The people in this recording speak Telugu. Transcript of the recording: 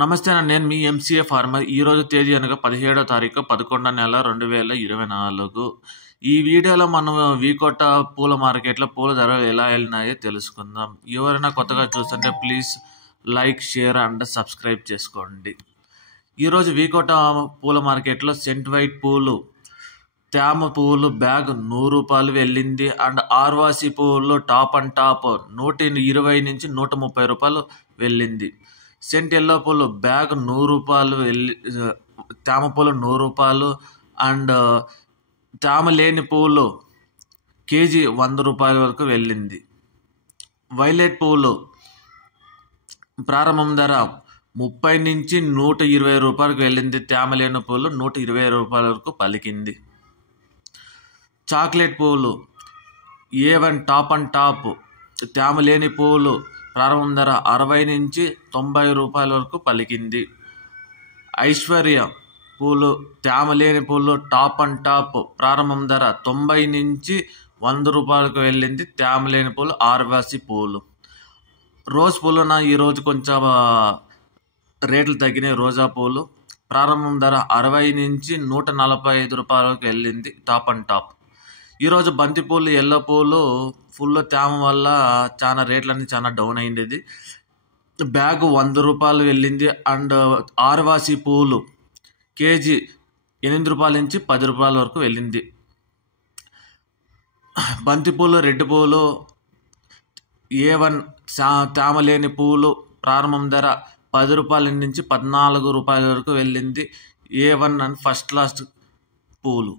నమస్తే అన్న, నేను మీ ఎంసీఏ ఫార్మర్. ఈరోజు తేదీ అనగా 17వ తారీఖు 11వ నెల 2024. ఈ వీడియోలో మనం వీకోట పూల మార్కెట్లో పూల ధరలు ఎలా వెళ్ళినాయో తెలుసుకుందాం. ఎవరైనా కొత్తగా చూస్తుంటే please like, share and subscribe చేసుకోండి. ఈరోజు వీకోట పూల మార్కెట్లో సెంట్ వైట్ పూలు, తేమ పువ్వులు బ్యాగ్ 100 రూపాయలు వెళ్ళింది. అండ్ ఆర్వాసి పువ్వులు టాప్ అండ్ టాప్ 120 నుంచి 130 రూపాయలు వెళ్ళింది. సెంట్ ఎల్లో పూలు బ్యాగ్ 100 రూపాయలు తేమ పూలు 100 రూపాయలు. అండ్ తేమ లేని పువ్వులు కేజీ 100 రూపాయల వరకు వెళ్ళింది. వైలెట్ పువ్వులు ప్రారంభం ధర 30 నుంచి 120 రూపాయలకు వెళ్ళింది. తేమ లేని పువ్వులు 120 రూపాయల వరకు పలికింది. చాక్లెట్ పువ్వులు A1 టాప్ అండ్ టాప్ తేమ లేని పువ్వులు ప్రారంభం ధర 60 నుంచి 90 రూపాయల వరకు పలికింది. ఐశ్వర్య పూలు తేమ లేని పూలు టాప్ అండ్ టాప్ ప్రారంభం ధర 90 నుంచి 100 రూపాయలకు వెళ్ళింది. తేమ లేని పూలు ఆర్వాసి పూలు. రోజ్ పూలున ఈరోజు కొంచెం రేట్లు తగ్గినాయి. రోజా పూలు ప్రారంభం ధర 60 నుంచి 145 రూపాయలకు వెళ్ళింది. Top and top. ఈరోజు బంతిపూలు, ఎల్లో పూలు ఫుల్ తేమ వల్ల చాలా రేట్లన్నీ చాలా డౌన్ అయింది. బ్యాగ్ 100 రూపాయలు వెళ్ళింది. అండ్ ఆర్వాసి పూలు కేజీ 8 రూపాయల నుంచి 10 రూపాయల వరకు వెళ్ళింది. బంతిపూలు, రెడ్ పూలు A1 తేమ లేని పూలు ప్రారంభం ధర 10 రూపాయల నుంచి 14 రూపాయల వరకు వెళ్ళింది. A1 అండ్ ఫస్ట్ క్లాస్ పూలు.